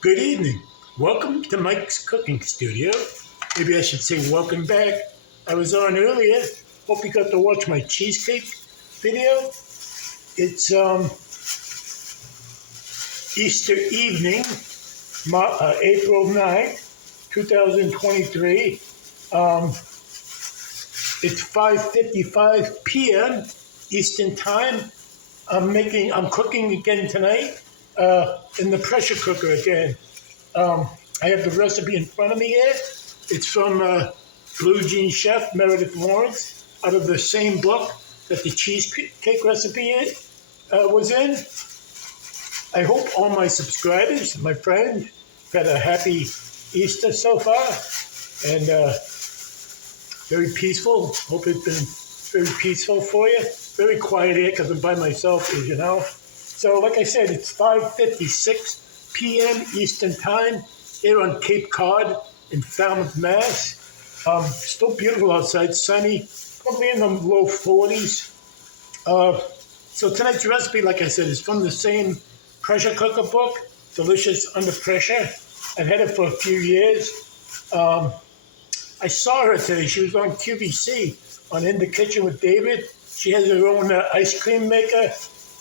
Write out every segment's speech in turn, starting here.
Good evening. Welcome to Mike's Cooking Studio. Maybe I should say welcome back. I was on earlier. Hope you got to watch my cheesecake video. It's Easter evening, April 9th, 2023. It's 5:55 p.m. Eastern Time. I'm cooking again tonight in the pressure cooker again. I have the recipe in front of me here. It's from Blue Jean Chef Meredith Lawrence out of the same book that the cheesecake recipe was in. I hope all my subscribers, my friends, have had a happy Easter so far and very peaceful. Hope it's been very peaceful for you. Very quiet here because I'm by myself, as you know. So, like I said, it's 5:56 p.m. Eastern Time here on Cape Cod in Falmouth, Mass. Still beautiful outside, sunny, probably in the low 40s. So tonight's recipe, like I said, is from the same pressure cooker book, Delicious Under Pressure. I've had it for a few years. I saw her today. She was on QVC on In the Kitchen with David. She has her own ice cream maker,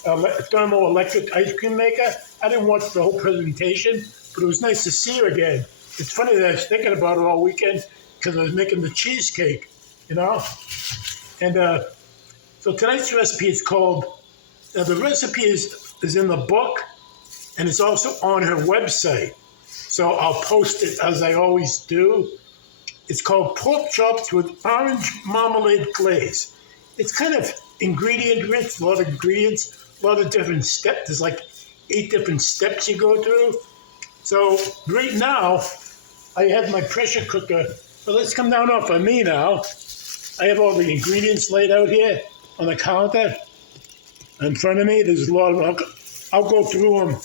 thermoelectric ice cream maker. I didn't watch the whole presentation, but it was nice to see her again. It's funny that I was thinking about her all weekend because I was making the cheesecake, you know? And so tonight's recipe is called, the recipe is in the book, and it's also on her website. So I'll post it as I always do. It's called Pork Chops with Orange Marmalade Glaze. It's kind of ingredient rich, a lot of ingredients, a lot of different steps. There's like 8 different steps you go through. So right now, I have my pressure cooker. So let's come down off of me now. I have all the ingredients laid out here on the counter in front of me. There's a lot of them. I'll go through them.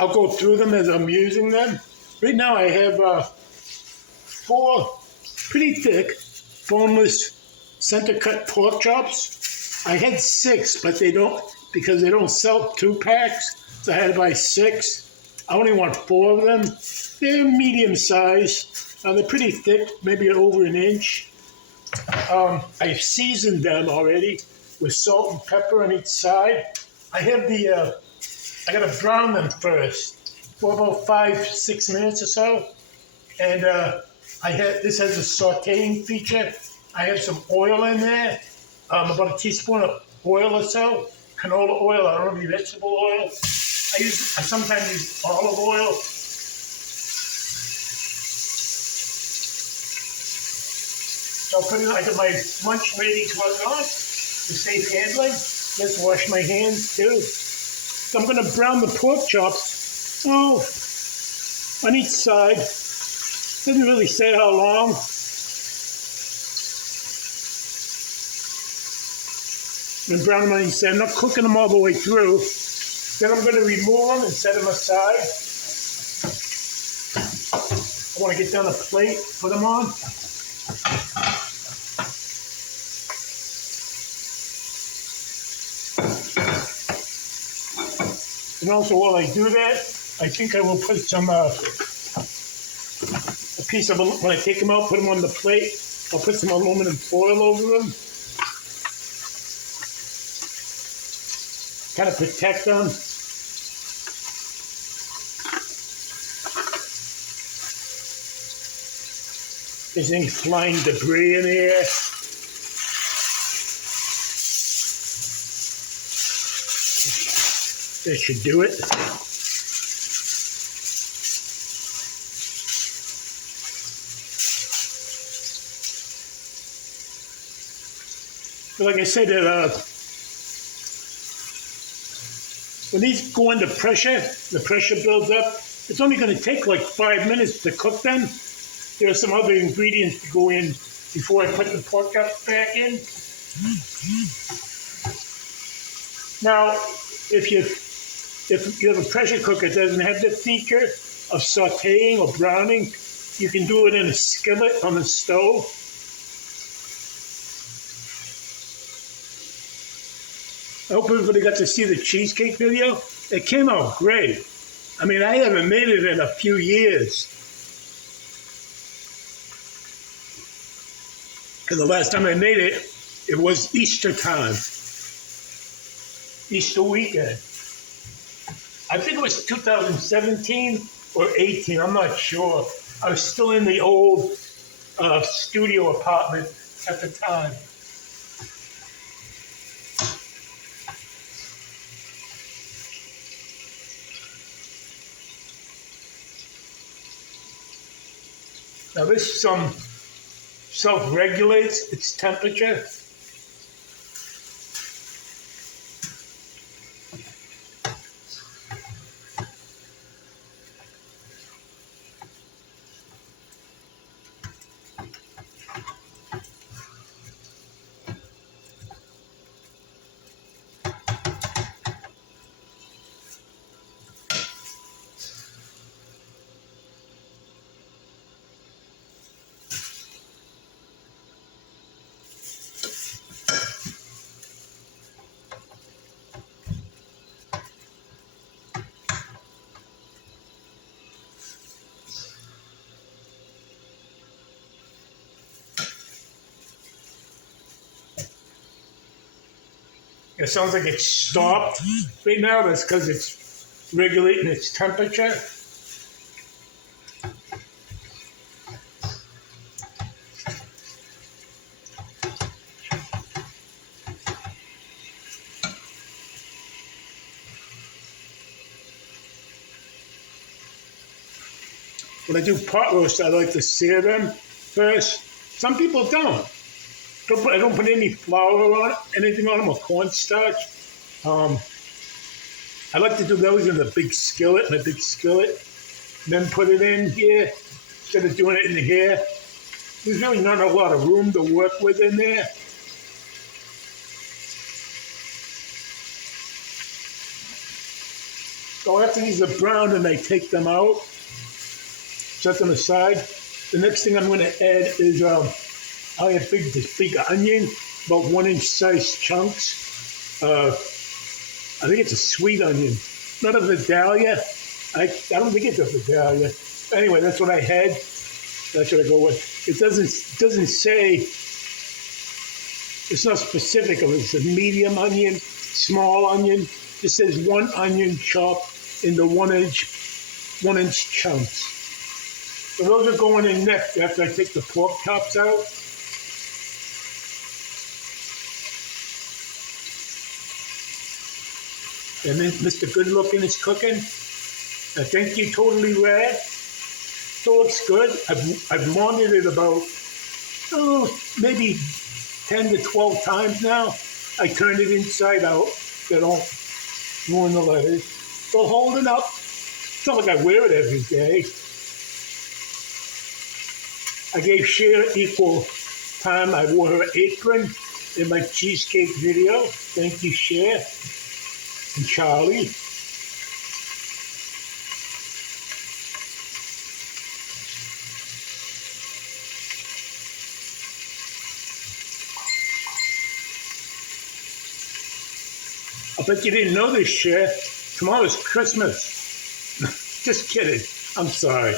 I'll go through them as I'm using them. Right now, I have 4 pretty thick, boneless, center-cut pork chops. I had 6, but they don't, because they don't sell 2 packs, so I had to buy 6. I only want 4 of them. They're medium size. They're pretty thick, maybe over an inch. I've seasoned them already with salt and pepper on each side. I gotta brown them first for about 5-6 minutes or so. And this has a sauteing feature. I have some oil in there, about a teaspoon of oil or so, canola oil. I don't know, vegetable oil. I sometimes use olive oil. So I'll put it, I got my lunch lady glove on for safe handling. Let's wash my hands too. So I'm going to brown the pork chops on each side. Doesn't really say how long. I'm browning them on each side. I'm not cooking them all the way through. Then I'm going to remove them and set them aside. I want to get down a plate, put them on. And also while I do that, I think I will put some, when I take them out, put them on the plate, I'll put some aluminum foil over them. Kind of protect them. There's any flying debris in here. That should do it. But like I said, when these go under pressure, the pressure builds up. It's only going to take like 5 minutes to cook them. There are some other ingredients to go in before I put the pork chops back in. Now, if you have a pressure cooker that doesn't have the feature of sauteing or browning, you can do it in a skillet on the stove. I hope everybody got to see the cheesecake video. It came out great. I mean, I haven't made it in a few years. Because the last time I made it, it was Easter time. Easter weekend. I think it was 2017 or 18, I'm not sure. I was still in the old studio apartment at the time. Now this self-regulates its temperature. It sounds like it's stopped right now. That's because it's regulating its temperature. When I do pot roast, I like to sear them first. Some people don't. I don't put any flour on it, anything on them, or cornstarch. I like to do those in a big skillet, then put it in here instead of doing it in here. There's really not a lot of room to work with in there. So after these are browned and I take them out, set them aside, the next thing I'm going to add is I have this big onion, about 1-inch sized chunks. I think it's a sweet onion, not a Vidalia. I don't think it's a Vidalia. Anyway, that's what I had. That's what I go with. It doesn't say. It's not specific if it's a medium onion, small onion. It says 1 onion chopped into 1-inch chunks. So those are going in next after I take the pork chops out. And then Mr. Good Looking is cooking. I think you totally red. Still looks good. I've laundered it about maybe 10 to 12 times now. I turned it inside out so I don't ruin the letters. Still holding up. It's not like I wear it every day. I gave Cher equal time. I wore her apron in my cheesecake video. Thank you, Cher and Charlie. I bet you didn't know this, Cher. Tomorrow's Christmas. Just kidding. I'm sorry.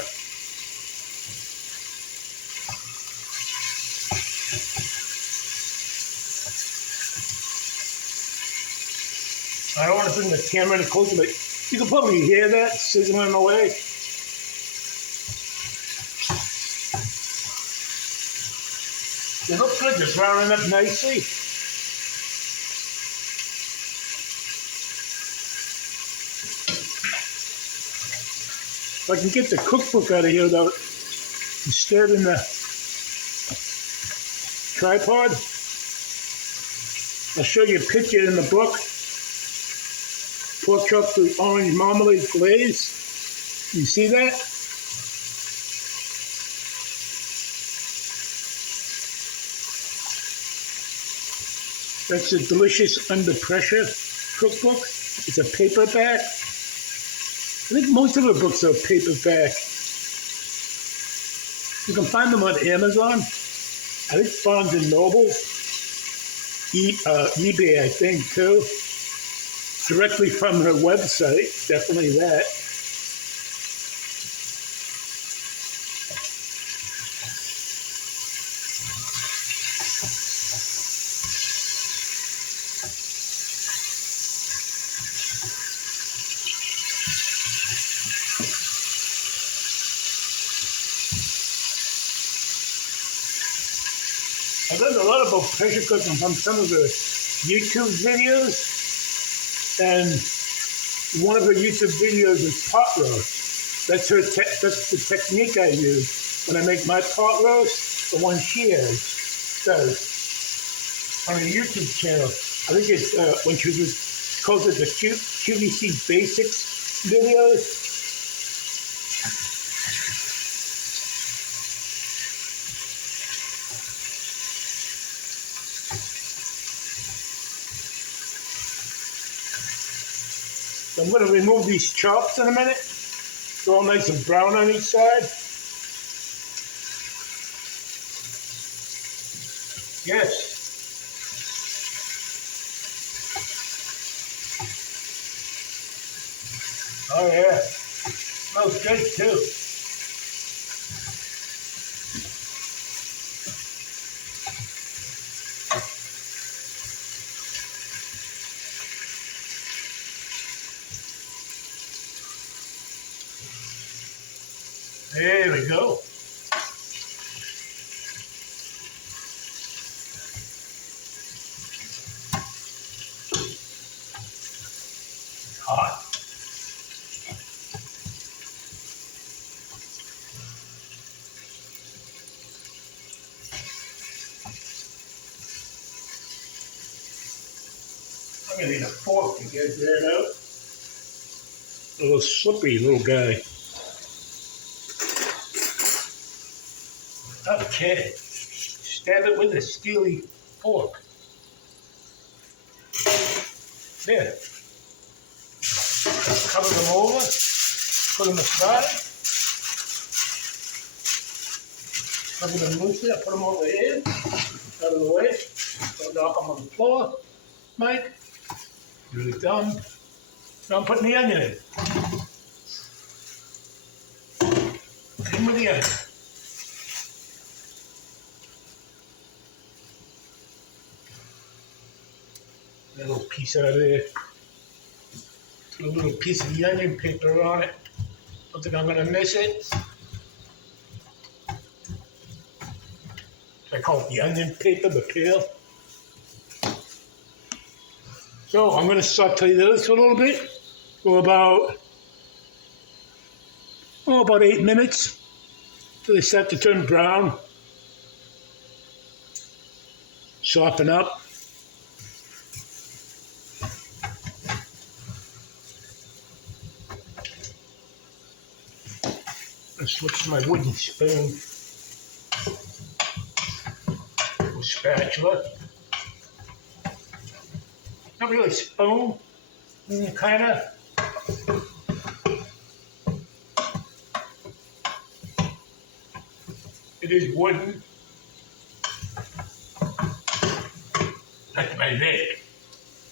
I don't want to bring the camera any closer, but you can probably hear that sizzling away. They look good. They're browning up nicely. If I can get the cookbook out of here without disturbing the tripod, I'll show you a picture in the book. Pork chops with orange marmalade glaze. You see that? That's a delicious under pressure cookbook. It's a paperback. I think most of the books are paperback. You can find them on Amazon. I think Barnes and Noble. eBay, I think, too. Directly from her website, definitely that. I've learned a lot about pressure cooking from some of the YouTube videos, and one of her YouTube videos is pot roast. That's the technique I use when I make my pot roast. The one she does on a YouTube channel. I think it's when she calls it the QVC Basics videos. So I'm going to remove these chops in a minute. They're all nice and brown on each side. Yes. Oh yeah. Smells good too. There we go. Hot. I'm gonna need a fork to get it out. A little slippery little guy. Okay. Stab it with a steely fork. There. Cover them over. Put them aside. Cover them loosely. I put them over here. Out of the way. Don't knock them on the floor. Mike. Really dumb. Now I'm putting the onion in. In with the onion. That little piece out of there. Put a little piece of the onion paper on it. Don't think I'm going to miss it. I call it the onion paper, the peel. So I'm going to saute those for a little bit, for about 8 minutes, till they start to turn brown. Soften up. I switch to my wooden spoon or spatula. Not really spoon, kind of. It is wooden. Like my leg,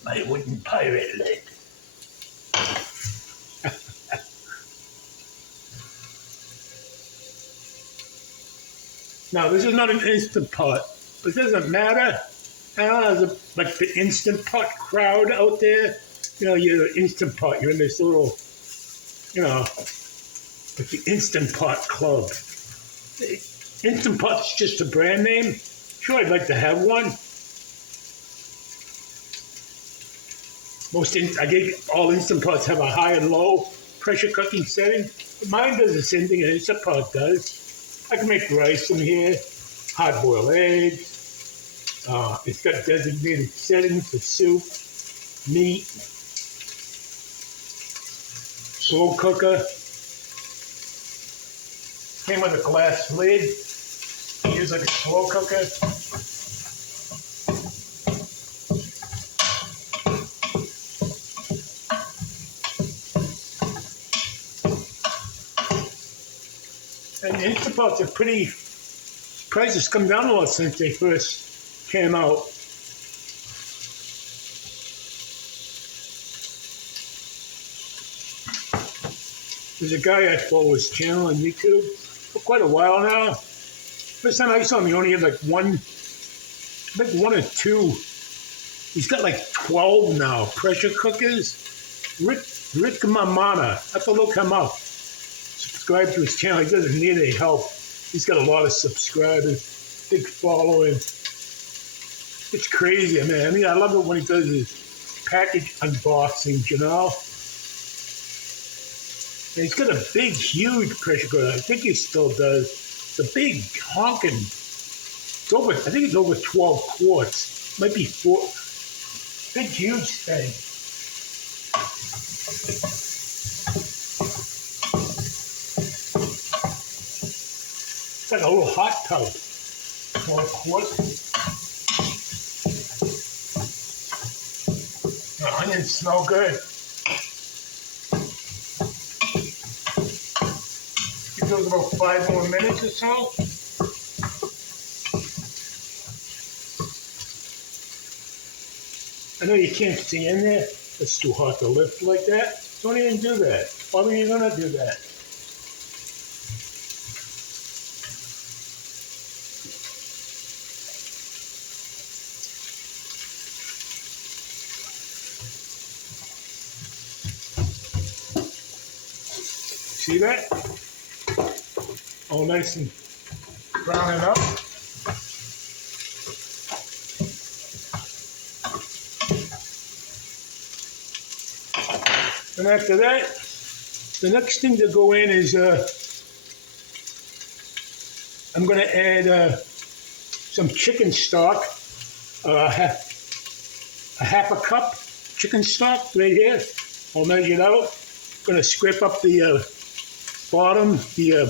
my wooden pirate leg. Now, this is not an Instant Pot, but it doesn't matter. I don't know, there's like the Instant Pot crowd out there. You know, you're Instant Pot, you're in this little, you know, like the Instant Pot club. Instant Pot's just a brand name. Sure, I'd like to have one. I gave all Instant Pots have a high and low pressure cooking setting. But mine does the same thing an Instant Pot does. I can make rice in here, hard-boiled eggs. It's got designated settings for soup, meat, slow cooker. Came with a glass lid. Use like a slow cooker. And Instant Pots are pretty, prices come down a lot since they first came out. There's a guy I follow his channel on YouTube for quite a while now. First time I saw him, he only had like one or two. He's got like 12 now, pressure cookers. Rick Mamana, I have to look him up. Subscribe to his channel. He doesn't need any help. He's got a lot of subscribers, big following. It's crazy, man. I mean, I love it when he does his package unboxings, you know? And he's got a big, huge pressure cooker. I think he still does. It's a big, honking. It's over, I think it's over 12 quarts. Might be 4. Big, huge thing. It's like a little hot tub. 12 quarts. The onions smell good. Give those about 5 more minutes or so. I know you can't see in there. It's too hot to lift like that. Don't even do that. Why were you gonna do that? See that? All nice and browning up. And after that, the next thing to go in is I'm going to add some chicken stock, a half a cup chicken stock right here. I'll measure it out. Going to scrape up the bottom, the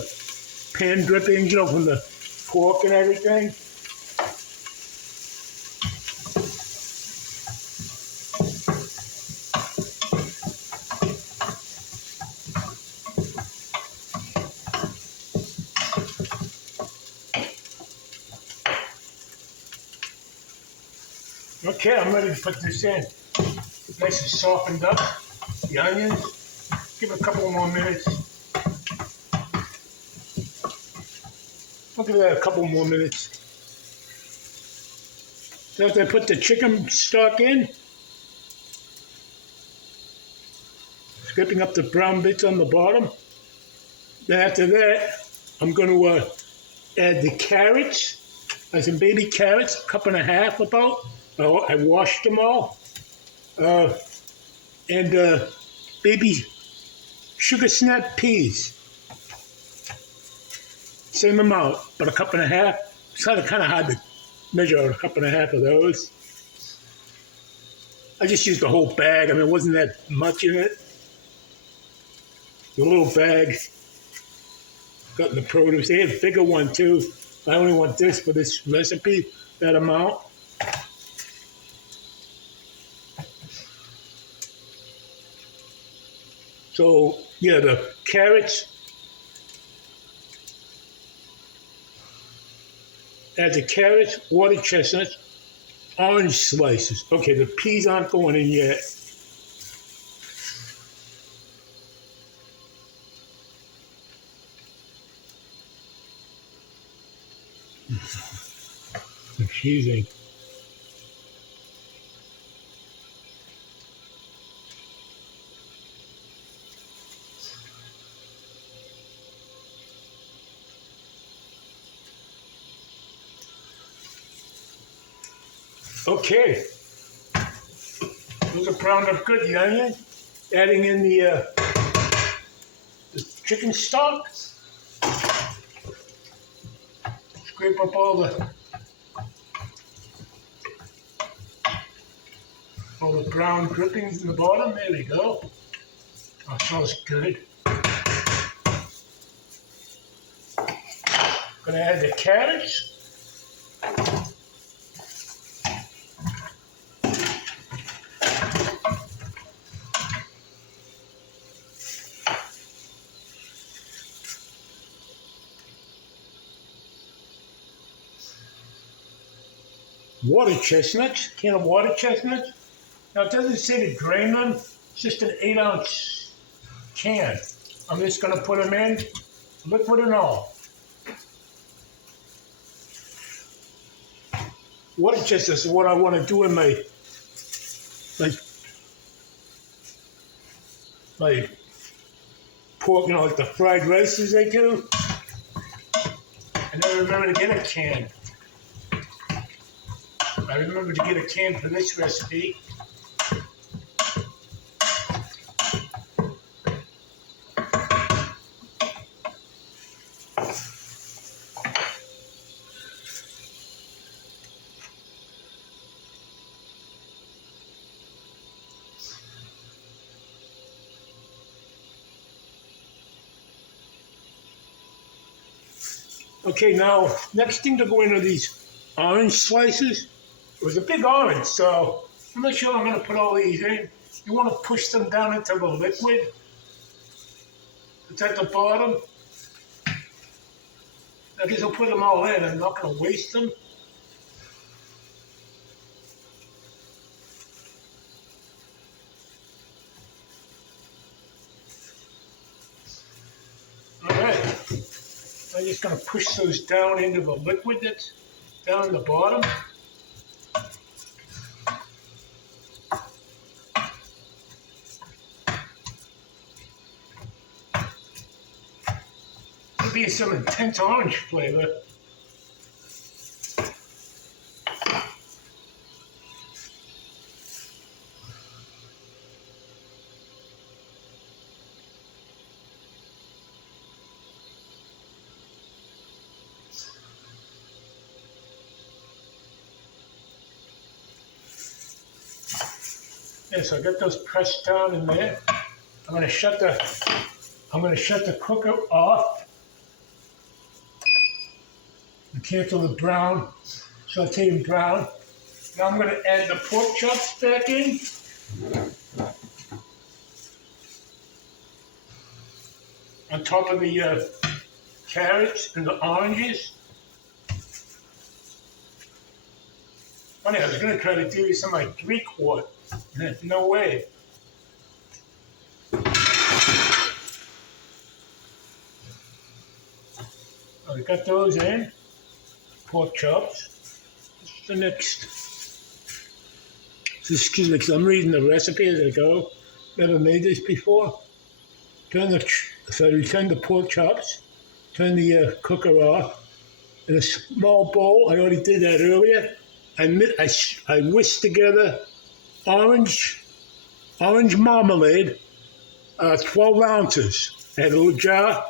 pan drippings, you know, from the pork and everything. Okay, I'm ready to put this in. Nice and softened up. The onions. Give it a couple more minutes. I'll give that a couple more minutes. So after I put the chicken stock in, scraping up the brown bits on the bottom. Then after that, I'm going to add the carrots. I have some baby carrots, a cup and a half about. I washed them all. And baby sugar snap peas. Same amount, but a cup and a half. It's kind of hard to measure out a cup and a half of those. I just used the whole bag. I mean, it wasn't that much in it. The little bag. Got in the produce. They had a bigger one too. I only want this for this recipe, that amount. So, yeah, the carrots. Add the carrots, water chestnuts, orange slices. Okay, the peas aren't going in yet. Confusing. Okay, those are browned up good, the onion. Adding in the chicken stock. Scrape up all the brown drippings in the bottom. There we go. Oh, smells good. Gonna add the carrots. Water chestnuts, can of water chestnuts. Now it doesn't say to drain them, it's just an 8-ounce can. I'm just gonna put them in, liquid and all. Water chestnuts is what I want to do in my pork, you know, like the fried rices they do. I never remember to get a can. I remember to get a can for this recipe. Okay, now, next thing to go into these orange slices was a big orange, so I'm not sure I'm going to put all these in. You want to push them down into the liquid. It's at the bottom. I guess I'll put them all in. I'm not going to waste them. All right. I'm just going to push those down into the liquid that's down the bottom. There'll be some intense orange flavor. Yeah, so I got those pressed down in there. I'm gonna shut the cooker off and cancel the brown, sauteing brown. Now I'm gonna add the pork chops back in. On top of the carrots and the oranges. Funny, I was gonna try to do this in like 3/4. No way. I got those in. Pork chops. This is the next. So excuse me, because I'm reading the recipe as I go. Never made this before. So I return the pork chops. Turn the cooker off. In a small bowl, I already did that earlier. I whisked together orange marmalade, 12 ounces. I had a little jar,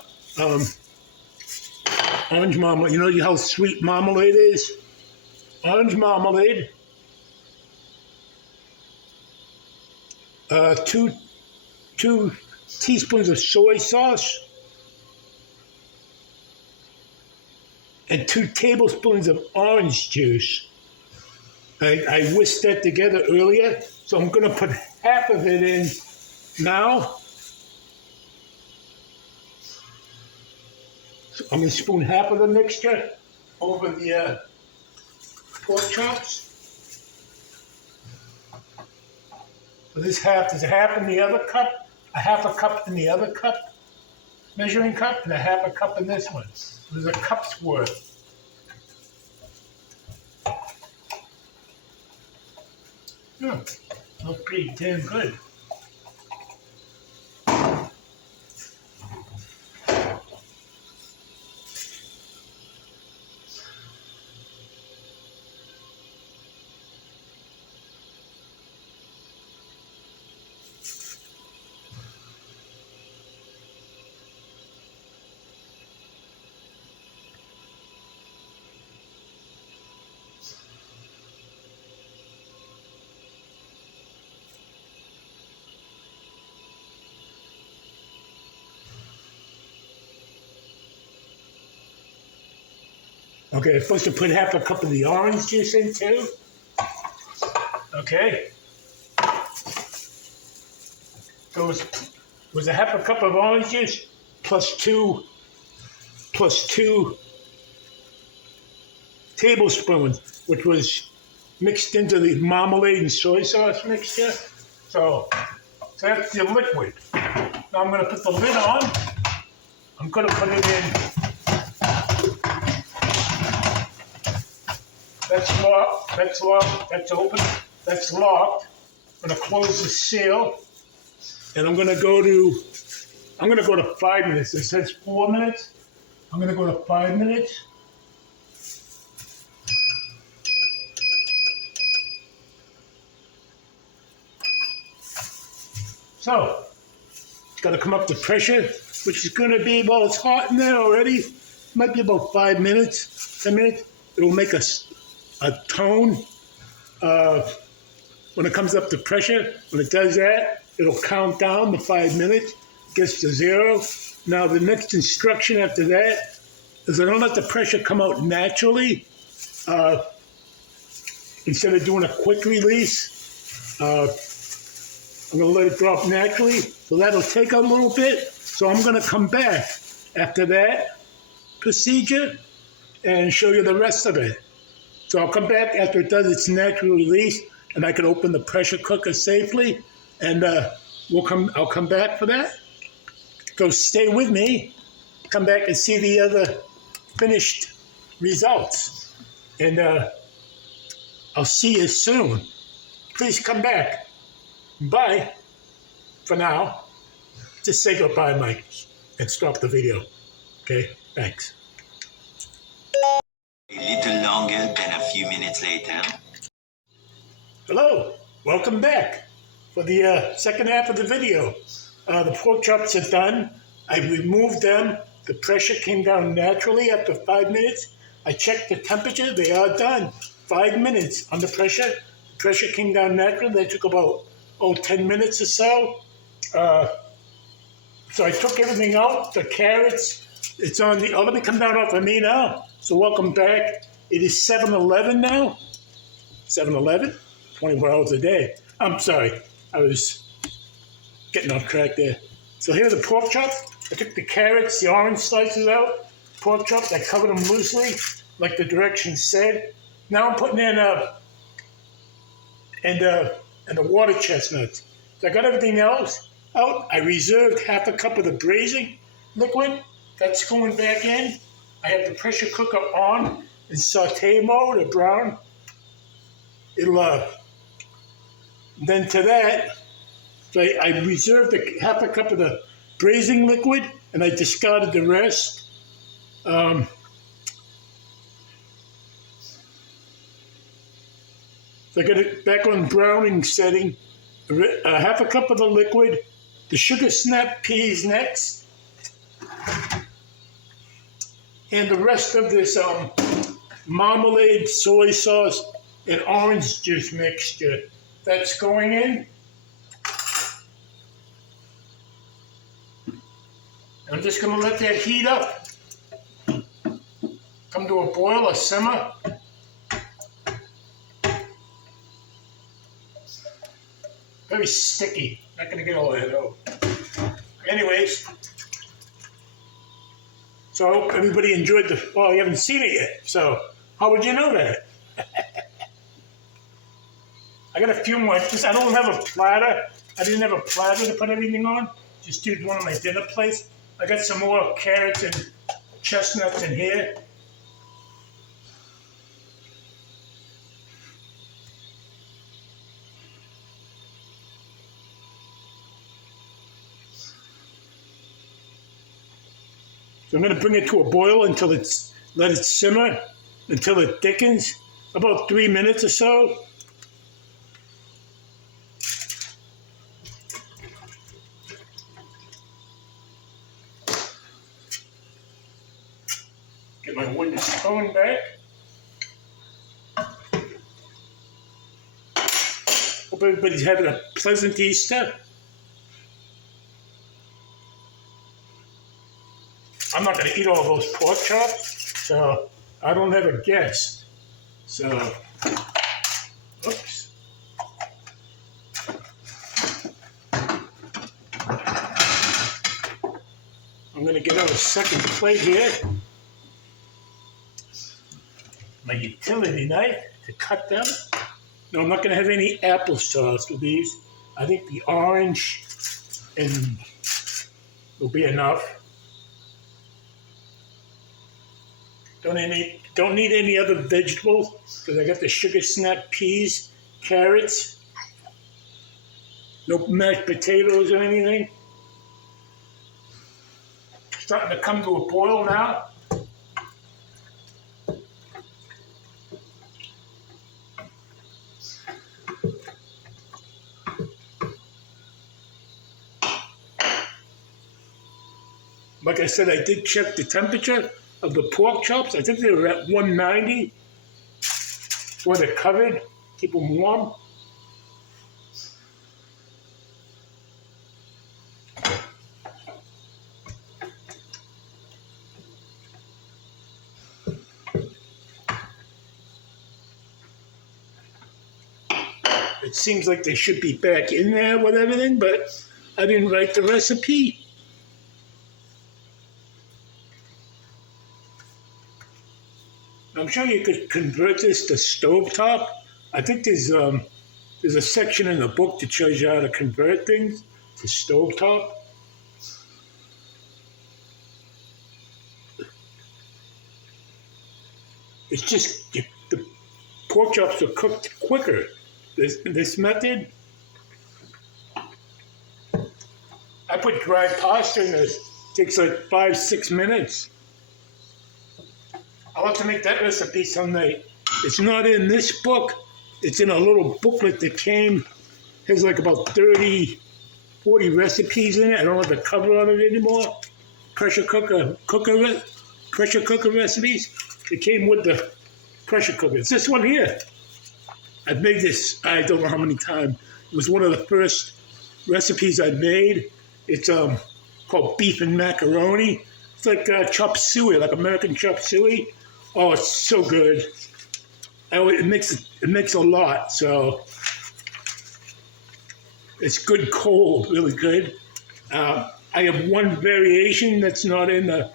orange marmalade. You know how sweet marmalade is? Orange marmalade, two teaspoons of soy sauce, and 2 tablespoons of orange juice. I whisked that together earlier, so I'm going to put half of it in now. So I'm going to spoon half of the mixture over the pork chops. So there's a half in the other cup, a half a cup in the other cup, measuring cup, and a half a cup in this one. So there's a cup's worth. Looks pretty damn good. Okay, I'm supposed to put half a cup of the orange juice in too. Okay. So it was a half a cup of orange juice plus two tablespoons, which was mixed into the marmalade and soy sauce mixture. So that's the liquid. Now I'm going to put the lid on. I'm going to put it in. That's locked, that's locked, that's open, that's locked. I'm gonna close the seal, and I'm gonna go to 5 minutes. It says 4 minutes. I'm gonna go to 5 minutes. So, it's got to come up to pressure, which is going to be, well, it's hot in there already. Might be about 5 minutes, 10 minutes. It will make a tone when it comes up to pressure. When it does that, it'll count down the 5 minutes, gets to 0. Now, the next instruction after that is I don't let the pressure come out naturally. Instead of doing a quick release, I'm going to let it drop naturally. So that'll take a little bit. So I'm going to come back after that procedure and show you the rest of it. So I'll come back after it does its natural release and I can open the pressure cooker safely, and I'll come back for that. So stay with me, come back and see the other finished results. And I'll see you soon. Please come back. Bye for now. Just say goodbye, Mike, and stop the video. Okay, thanks. A little longer than a few minutes later. Hello, welcome back for the second half of the video. The pork chops are done. I removed them. The pressure came down naturally after 5 minutes. I checked the temperature. They are done. 5 minutes under pressure. The pressure came down naturally. They took about 10 minutes or so. So I took everything out. The carrots. It's on the. Let me come down off of me now. So welcome back. It is 7-Eleven now. 7-Eleven. 24 hours a day. I'm sorry. I was getting off track there. So here are the pork chops. I took the carrots, the orange slices out. Pork chops. I covered them loosely, like the directions said. Now I'm putting in and the water chestnuts. So I got everything else out. I reserved half a cup of the braising liquid. That's going back in. I have the pressure cooker on in saute mode or brown. It'll then to that, so I reserved half a cup of the braising liquid and I discarded the rest. So I got it back on browning setting. Half a cup of the liquid, the sugar snap peas next, and the rest of this marmalade, soy sauce, and orange juice mixture. That's going in. I'm just going to let that heat up. Come to a boil, a simmer. Very sticky. Not going to get all that out. Anyways, so I hope everybody enjoyed the. Well, you haven't seen it yet, so how would you know that? I got a few more. I don't have a platter. I didn't have a platter to put everything on. Just used one of my dinner plates. I got some more carrots and chestnuts in here. So I'm going to bring it to a boil until let it simmer, until it thickens, about 3 minutes or so. Get my wooden spoon back. Hope everybody's having a pleasant Easter. I'm not going to eat all those pork chops, so I don't have a guest. So, oops. I'm going to get out a second plate here. My utility knife to cut them. No, I'm not going to have any applesauce with these. I think the orange and will be enough. Don't need any other vegetables because I got the sugar snap peas, carrots, no mashed potatoes or anything. Starting to come to a boil now. Like I said, I did check the temperature of the pork chops. I think they were at 190 where they're covered. Keep them warm. It seems like they should be back in there with everything, but I didn't write the recipe. I'm sure you could convert this to stovetop. I think there's a section in the book that shows you how to convert things to stovetop. It's just the pork chops are cooked quicker. This method, I put dry pasta in this. It takes like 5-6 minutes. I'll have to make that recipe someday. It's not in this book. It's in a little booklet that came. Has like about 30, 40 recipes in it. I don't have the cover on it anymore. Pressure cooker recipes. It came with the pressure cooker. It's this one here. I've made this, I don't know how many times. It was one of the first recipes I made. It's called beef and macaroni. It's like chop suey, like American chop suey. Oh, it's so good. It makes a lot, so it's good cold, really good. I have one variation that's not in the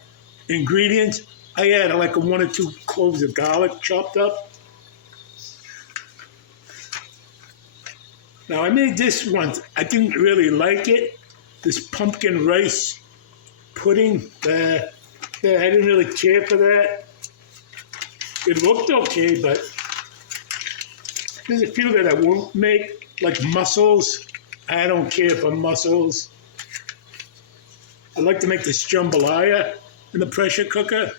ingredients. I add like 1 or 2 cloves of garlic chopped up. Now I made this once. I didn't really like it. This pumpkin rice pudding. I didn't really care for that. It looked okay, but there's a few that I won't make, like mussels. I don't care for mussels. I like to make this jambalaya in the pressure cooker.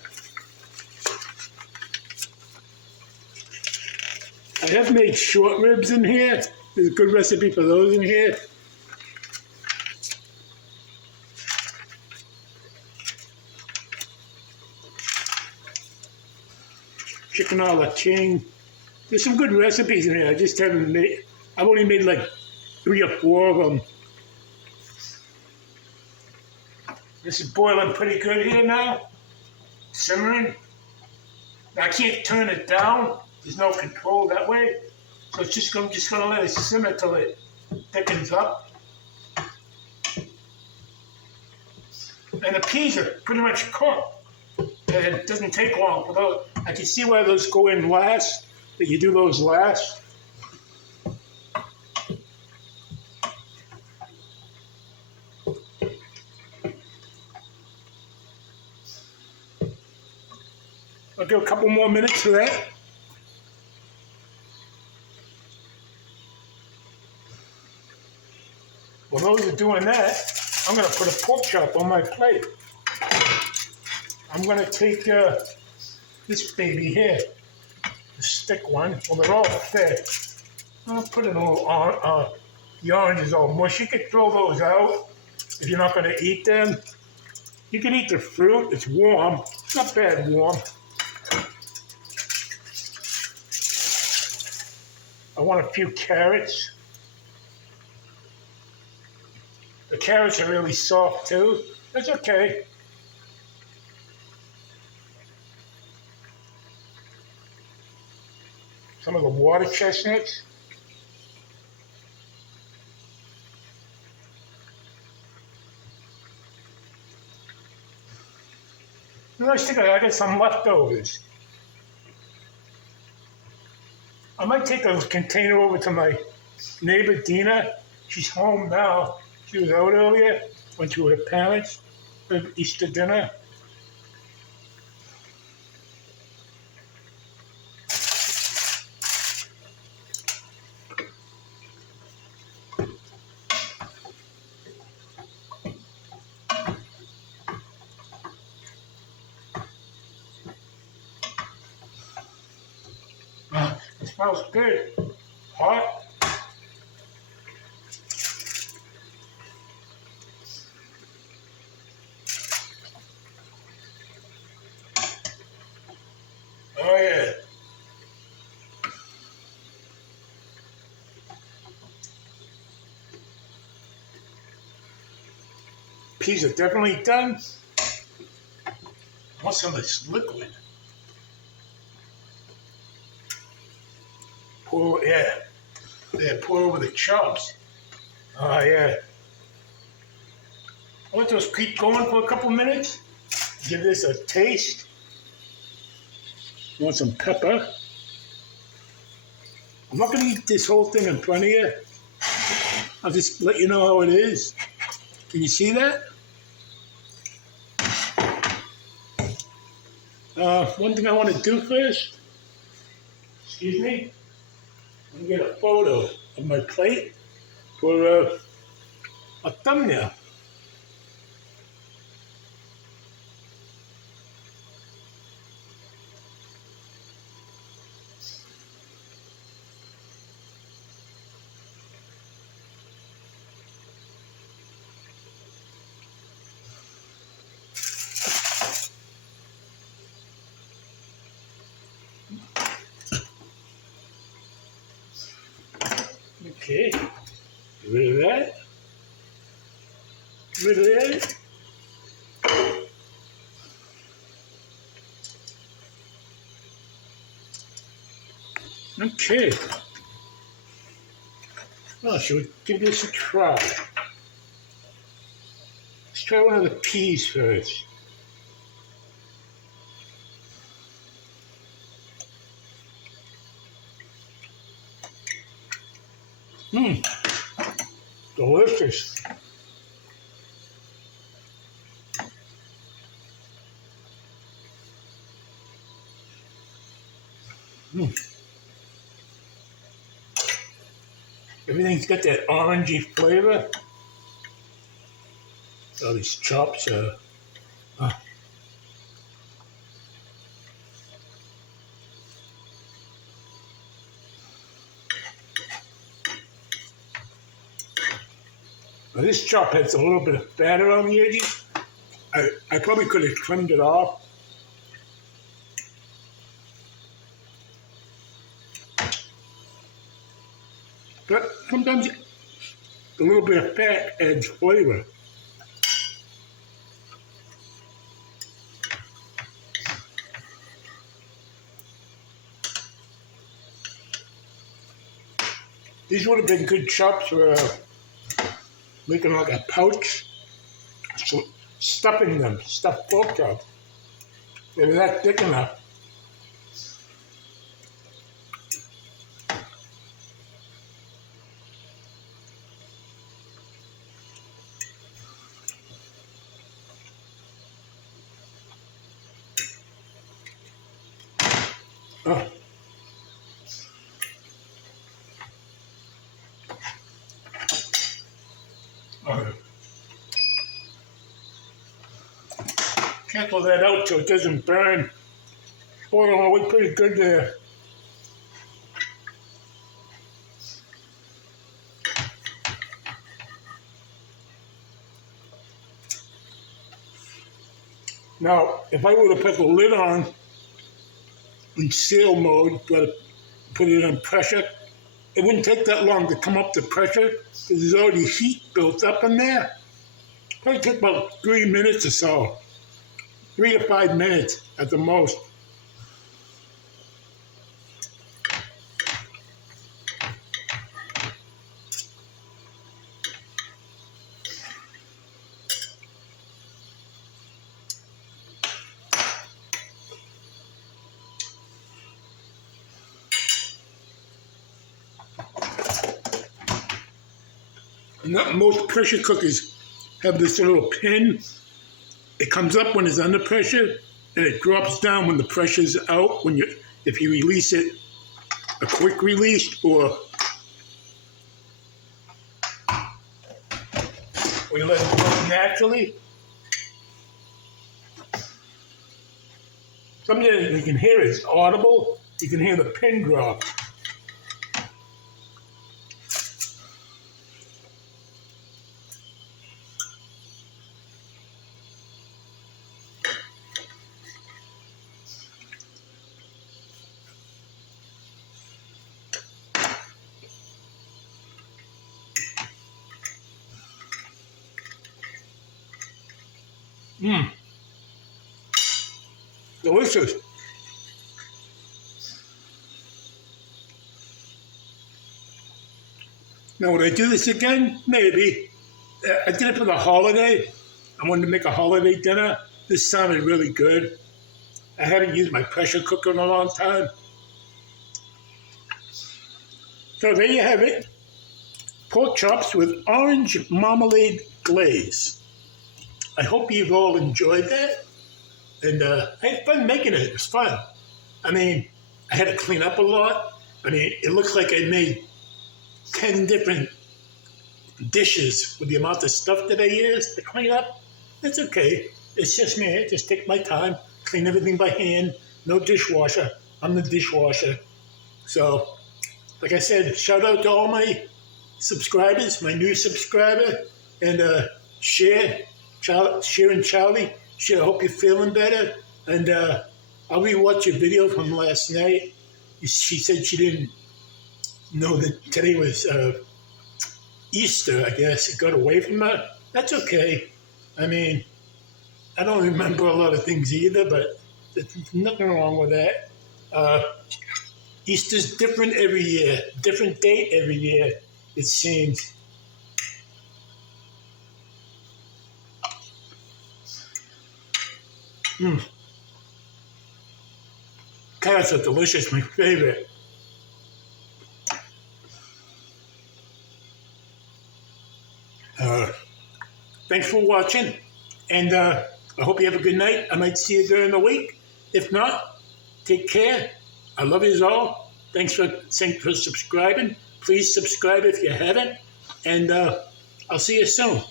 I have made short ribs in here. There's a good recipe for those in here. Chicken a la king. There's some good recipes in here. I just haven't made. I've only made like 3 or 4 of them. This is boiling pretty good here now. Simmering. Now I can't turn it down. There's no control that way. So it's I'm just gonna let it simmer till it thickens up. And the peas are pretty much cooked. And it doesn't take long for those. I can see why those go in last, that you do those last. I'll give a couple more minutes for that. While those are doing that, I'm going to put a pork chop on my plate. I'm going to take this baby here, the stick one. Well, they're all thick. I'll put in a little, the orange is all mush. You could throw those out if you're not going to eat them. You can eat the fruit. It's warm. It's not bad warm. I want a few carrots. The carrots are really soft too. That's okay. Some of the water chestnuts. The nice thing, I got some leftovers. I might take a container over to my neighbor Dina. She's home now. She was out earlier, went to her parents for Easter dinner. It smells good. Hot. peas are definitely done. I want some of this liquid. Pour, yeah. Yeah, pour over the chops. Oh, yeah. I want those keep going for a couple minutes. Give this a taste. Want some pepper. I'm not going to eat this whole thing in front of you. I'll just let you know how it is. Can you see that? One thing I want to do first, excuse me, I'm going to get a photo of my plate for a thumbnail. Okay, get rid of that. Get rid of that. Okay. Well, shall we give this a try? Let's try one of the peas first. Mmm, delicious. Mmm. Everything's got that orangey flavor. All these chops are. Now this chop has a little bit of fat around the edges. I probably could have trimmed it off. But sometimes a little bit of fat adds flavor. These would have been good chops for making like a pouch, so stuffing them, stuffed pork chops. They were that thick enough. Oh. Oh. Cancel that out so it doesn't burn. Oil will look pretty good there. Now, if I would have put the lid on in seal mode, but put it on pressure, it wouldn't take that long to come up to pressure because there's already heat built up in there. Probably take about 3 minutes or so, 3 to 5 minutes at the most. Most pressure cookers have this little pin. It comes up when it's under pressure, and it drops down when the pressure's out. If you release it, a quick release, or you let it go naturally. Something that you can hear is audible. You can hear the pin drop. Delicious. Now, would I do this again? Maybe. I did it for the holiday. I wanted to make a holiday dinner. This sounded really good. I haven't used my pressure cooker in a long time. So there you have it. Pork chops with orange marmalade glaze. I hope you've all enjoyed that. And I had fun making it. It was fun. I mean, I had to clean up a lot. I mean, it looks like I made 10 different dishes with the amount of stuff that I used to clean up. That's okay. It's just me. I just take my time, clean everything by hand. No dishwasher. I'm the dishwasher. So, like I said, shout out to all my subscribers, my new subscriber, and share and Charlie. Share, I hope you're feeling better. And I'll rewatch your video from last night. She said she didn't know that today was Easter, I guess. It got away from her. That's okay. I mean, I don't remember a lot of things either, but there's nothing wrong with that. Easter's different every year, different date every year, it seems. Carrots are delicious, my favorite. Thanks for watching, and I hope you have a good night. I might see you during the week. If not, take care. I love you all. Thanks for subscribing. Please subscribe if you haven't, and I'll see you soon.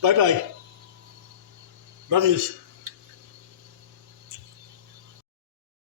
Bye-bye. Love yous.